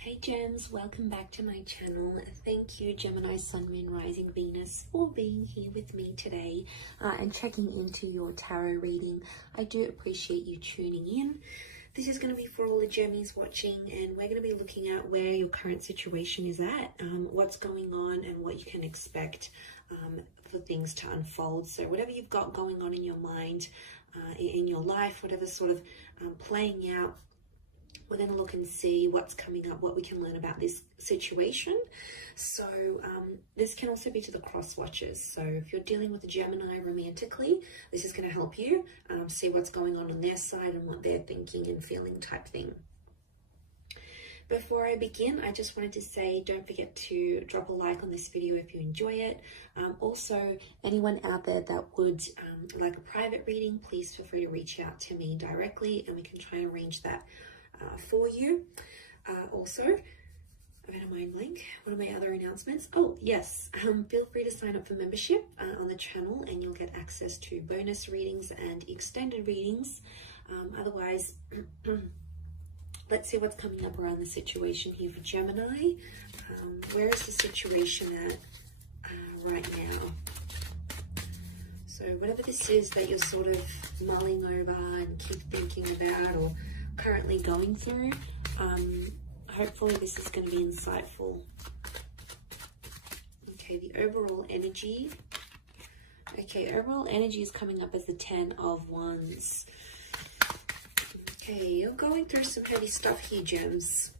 Hey Gems, welcome back to my channel. Thank you Gemini, Sun, Moon, Rising, Venus for being here with me today and checking into your tarot reading. I do appreciate you tuning in. This is going to be for all the Gemmies watching, and we're going to be looking at where your current situation is at, what's going on and what you can expect for things to unfold. So whatever you've got going on in your mind, in your life, whatever sort of playing out, we're going to look and see what's coming up, what we can learn about this situation. So this can also be to the cross watchers. So if you're dealing with a Gemini romantically, this is going to help you see what's going on their side and what they're thinking and feeling type thing. Before I begin, I just wanted to say, don't forget to drop a like on this video if you enjoy it. Also, anyone out there that would like a private reading, please feel free to reach out to me directly and we can try and arrange that for you. Also, I've had a mind blank. What are my other announcements? Oh yes, feel free to sign up for membership on the channel and you'll get access to bonus readings and extended readings. Otherwise, let's see what's coming up around the situation here for Gemini. Where is the situation at right now? So whatever this is that you're sort of mulling over and keep thinking about or currently going through, hopefully this is going to be insightful. Okay, the overall energy. Okay, overall energy is coming up as the 10 of Wands. Okay, you're going through some heavy stuff here, Gems.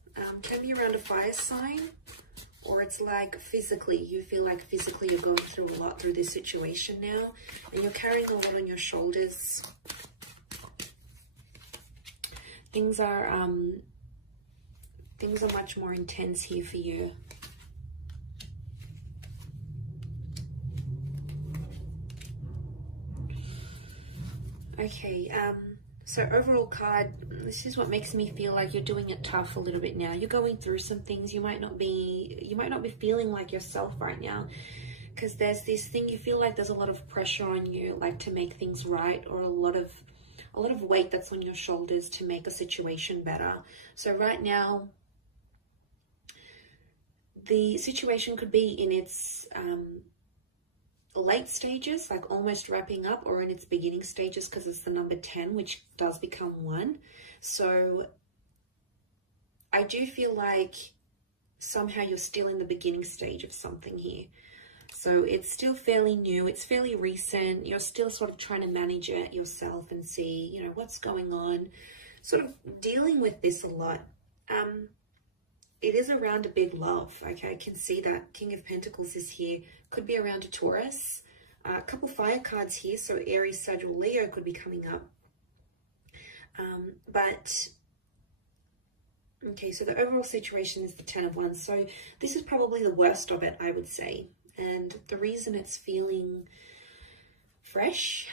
Can be around a fire sign, or it's like physically, you feel like physically you're going through a lot through this situation now, and you're carrying a lot on your shoulders. Things are much more intense here for you. Okay, so overall card, this is what makes me feel like you're doing it tough a little bit now. You're going through some things. You might not be feeling like yourself right now, because there's this thing, you feel like there's a lot of pressure on you, like to make things right, or a lot of weight that's on your shoulders to make a situation better. So right now, the situation could be in its late stages, like almost wrapping up, or in its beginning stages, because it's the number 10, which does become 1. So I do feel like somehow you're still in the beginning stage of something here. So it's still fairly new, it's fairly recent, you're still sort of trying to manage it yourself and see, you know, what's going on, sort of dealing with this a lot. It is around a big love, okay? I can see that King of Pentacles is here, could be around a Taurus. A couple fire cards here, so Aries, Sag, or Leo could be coming up. Okay, so the overall situation is the 10 of Wands. So this is probably the worst of it, I would say. And the reason it's feeling fresh,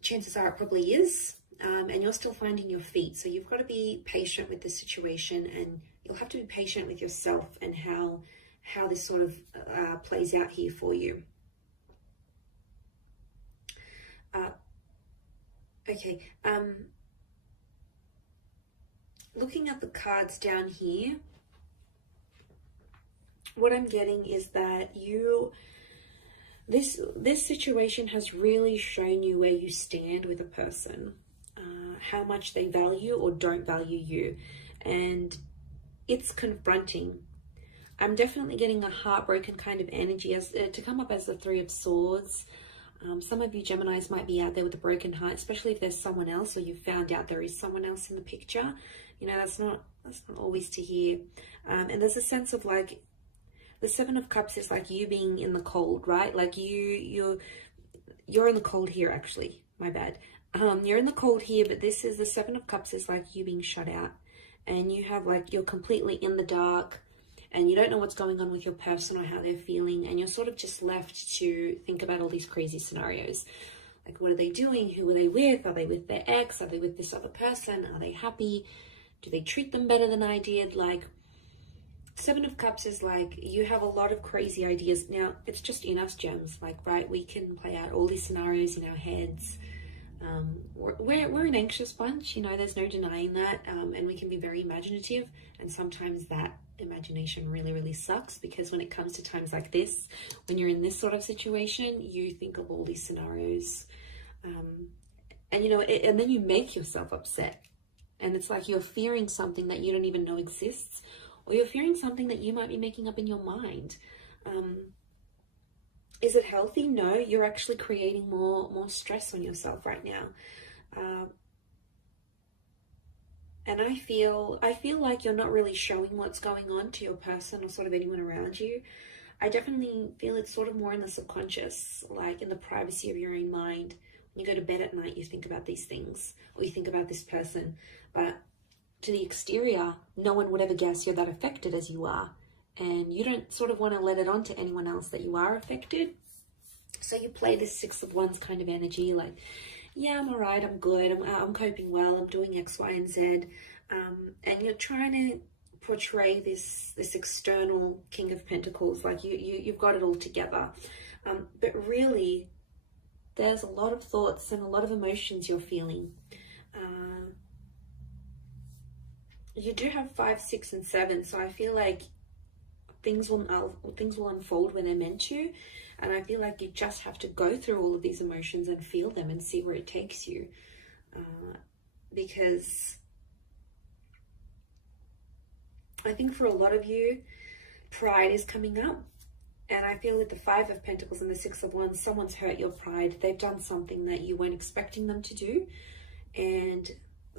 chances are it probably is, and you're still finding your feet. So you've got to be patient with the situation, and you'll have to be patient with yourself and how this sort of plays out here for you. Okay, looking at the cards down here, what I'm getting is that this situation has really shown you where you stand with a person, how much they value or don't value you, and it's confronting. I'm definitely getting a heartbroken kind of energy as to come up as the 3 of Swords. Some of you Geminis might be out there with a broken heart, especially if there's someone else, or you found out there is someone else in the picture. You know, that's not always to hear. And there's a sense of like, the 7 of Cups is like you being in the cold, right? Like you're in the cold here, actually. My bad. You're in the cold here, but this is the 7 of Cups is like you being shut out, and you have like, you're completely in the dark, and you don't know what's going on with your person or how they're feeling, and you're sort of just left to think about all these crazy scenarios. Like, what are they doing? Who are they with? Are they with their ex? Are they with this other person? Are they happy? Do they treat them better than I did? Like, 7 of Cups is like, you have a lot of crazy ideas. Now, it's just in us, Gems, like, right? We can play out all these scenarios in our heads. We're an anxious bunch, you know, there's no denying that, and we can be very imaginative, and sometimes that imagination really sucks, because when it comes to times like this, when you're in this sort of situation, you think of all these scenarios, and you know, and then you make yourself upset, and it's like you're fearing something that you don't even know exists, or you're fearing something that you might be making up in your mind. Is it healthy? No, you're actually creating more stress on yourself right now. And I feel like you're not really showing what's going on to your person or sort of anyone around you. I definitely feel it's sort of more in the subconscious, like in the privacy of your own mind. When you go to bed at night, you think about these things, or you think about this person. But to the exterior, no one would ever guess you're that affected as you are. And you don't sort of want to let it on to anyone else that you are affected. So you play this Six of Wands kind of energy, like, yeah, I'm all right, I'm good, I'm coping well, I'm doing X, Y, and Z. And you're trying to portray this external King of Pentacles, like you've got it all together. But really, there's a lot of thoughts and a lot of emotions you're feeling. You do have 5, 6, and 7, so I feel like things will unfold when they're meant to, and I feel like you just have to go through all of these emotions and feel them and see where it takes you, because I think for a lot of you, pride is coming up, and I feel with the 5 of Pentacles and the 6 of Wands, someone's hurt your pride. They've done something that you weren't expecting them to do, and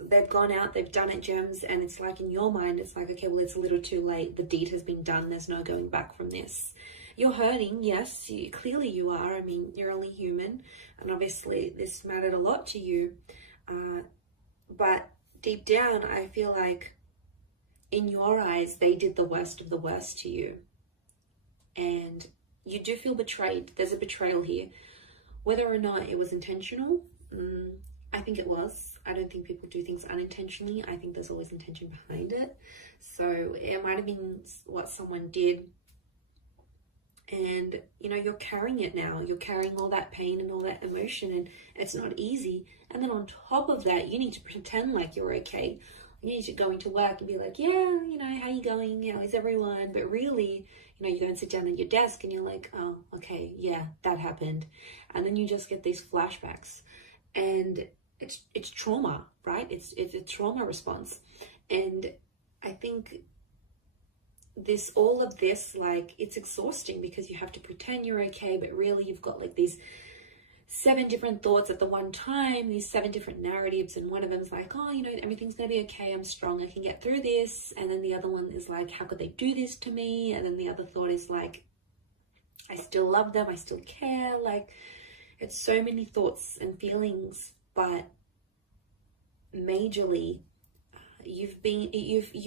they've gone out, they've done it, Gems, and it's like in your mind, it's like, okay, well, it's a little too late. The deed has been done. There's no going back from this. You're hurting, yes, clearly you are. I mean, you're only human, and obviously this mattered a lot to you. But deep down, I feel like in your eyes, they did the worst of the worst to you. And you do feel betrayed. There's a betrayal here. Whether or not it was intentional, I think it was. I don't think people do things unintentionally. I think there's always intention behind it. So it might have been what someone did. And, you know, you're carrying it now. You're carrying all that pain and all that emotion, and it's not easy. And then on top of that, you need to pretend like you're okay. You need to go into work and be like, yeah, you know, how you going? How is everyone? But really, you know, you go and sit down at your desk and you're like, oh, okay, yeah, that happened. And then you just get these flashbacks. And it's trauma, right? It's a trauma response. And I think all of this, like, it's exhausting because you have to pretend you're okay, but really you've got like these 7 different thoughts at the one time, these 7 different narratives, and one of them is like, oh, you know, everything's gonna be okay, I'm strong, I can get through this. And then the other one is like, how could they do this to me? And then the other thought is like, I still love them, I still care. Like, it's so many thoughts and feelings, but majorly you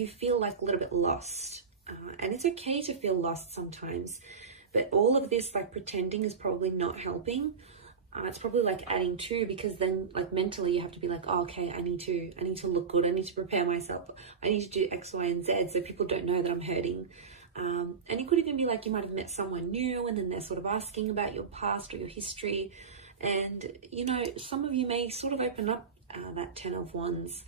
feel like a little bit lost, and it's okay to feel lost sometimes, but all of this like pretending is probably not helping. It's probably like adding to, because then like mentally you have to be like, oh, okay, I need to look good, I need to prepare myself, I need to do X, Y, and Z so people don't know that I'm hurting. And it could even be like you might have met someone new and then they're sort of asking about your past or your history, and you know, some of you may sort of open up that 10 of Wands,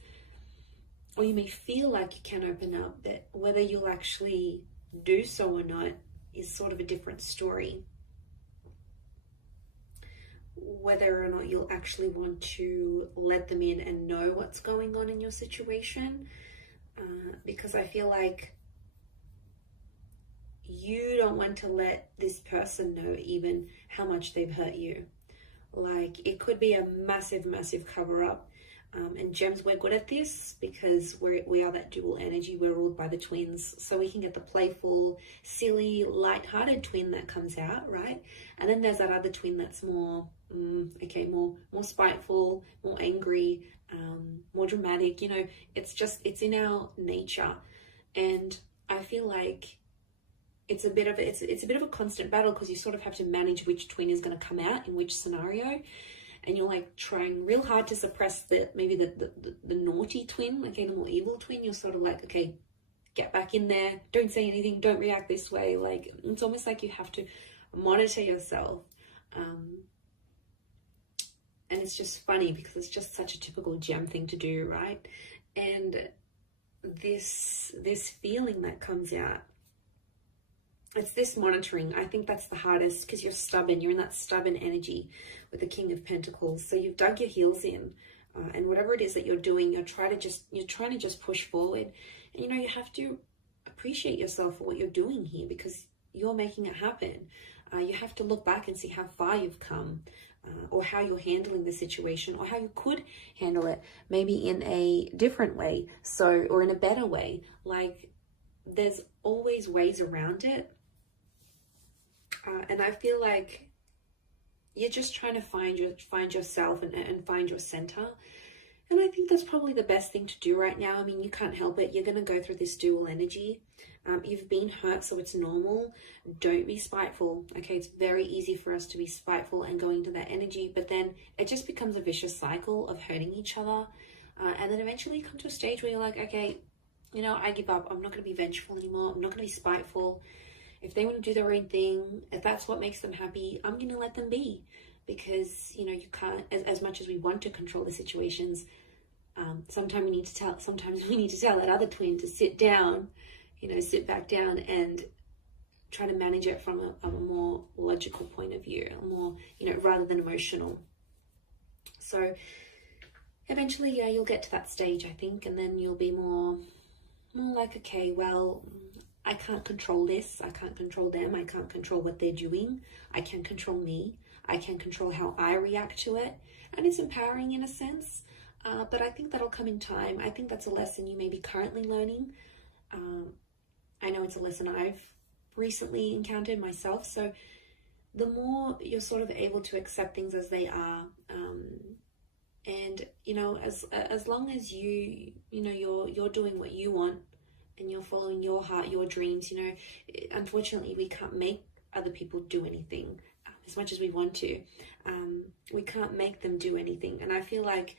or you may feel like you can open up, but whether you'll actually do so or not is sort of a different story. Whether or not you'll actually want to let them in and know what's going on in your situation, because I feel like you don't want to let this person know even how much they've hurt you. Like, it could be a massive cover-up. And Gems, we're good at this because we are that dual energy. We're ruled by the twins, so we can get the playful, silly, light-hearted twin that comes out, right? And then there's that other twin that's more, more spiteful, more angry, more dramatic. You know, it's in our nature, and I feel like it's a bit of a constant battle, because you sort of have to manage which twin is going to come out in which scenario. And you're like trying real hard to suppress the naughty twin, okay, the more evil twin. You're sort of like, okay, get back in there, don't say anything, don't react this way. Like, it's almost like you have to monitor yourself. And it's just funny because it's just such a typical gem thing to do, right? And this feeling that comes out, it's this monitoring. I think that's the hardest because you're stubborn. You're in that stubborn energy with the King of Pentacles. So you've dug your heels in, and whatever it is that you're doing, you're trying to just push forward. And you have to appreciate yourself for what you're doing here because you're making it happen. You have to look back and see how far you've come, or how you're handling the situation, or how you could handle it maybe in a different way, or in a better way. Like, there's always ways around it. And I feel like you're just trying to find yourself and find your center. And I think that's probably the best thing to do right now. I mean, you can't help it. You're going to go through this dual energy. You've been hurt, so it's normal. Don't be spiteful. Okay, it's very easy for us to be spiteful and go into that energy, but then it just becomes a vicious cycle of hurting each other. And then eventually you come to a stage where you're like, okay, I give up. I'm not going to be vengeful anymore. I'm not going to be spiteful. If they want to do their own thing, if that's what makes them happy, I'm going to let them be. Because, you can't, as much as we want to control the situations, sometimes we need to tell that other twin to sit down, sit back down and try to manage it from a more logical point of view, a more, rather than emotional. So eventually, yeah, you'll get to that stage, I think, and then you'll be more like, okay, well, I can't control this. I can't control them. I can't control what they're doing. I can control me. I can control how I react to it. And it's empowering in a sense. But I think that'll come in time. I think that's a lesson you may be currently learning. I know it's a lesson I've recently encountered myself. So the more you're sort of able to accept things as they are, and as long as you're doing what you want and you're following your heart, your dreams, unfortunately we can't make other people do anything as much as we want to. We can't make them do anything. And I feel like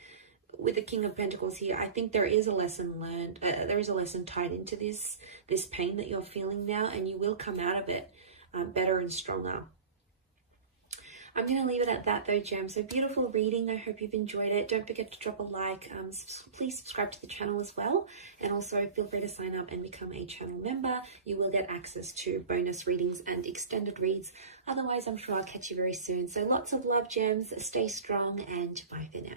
with the King of Pentacles here, I think there is a lesson learned. There is a lesson tied into this pain that you're feeling now, and you will come out of it better and stronger. I'm going to leave it at that though, Gem. So beautiful reading. I hope you've enjoyed it. Don't forget to drop a like. Please subscribe to the channel as well. And also feel free to sign up and become a channel member. You will get access to bonus readings and extended reads. Otherwise, I'm sure I'll catch you very soon. So lots of love, Gems. Stay strong and bye for now.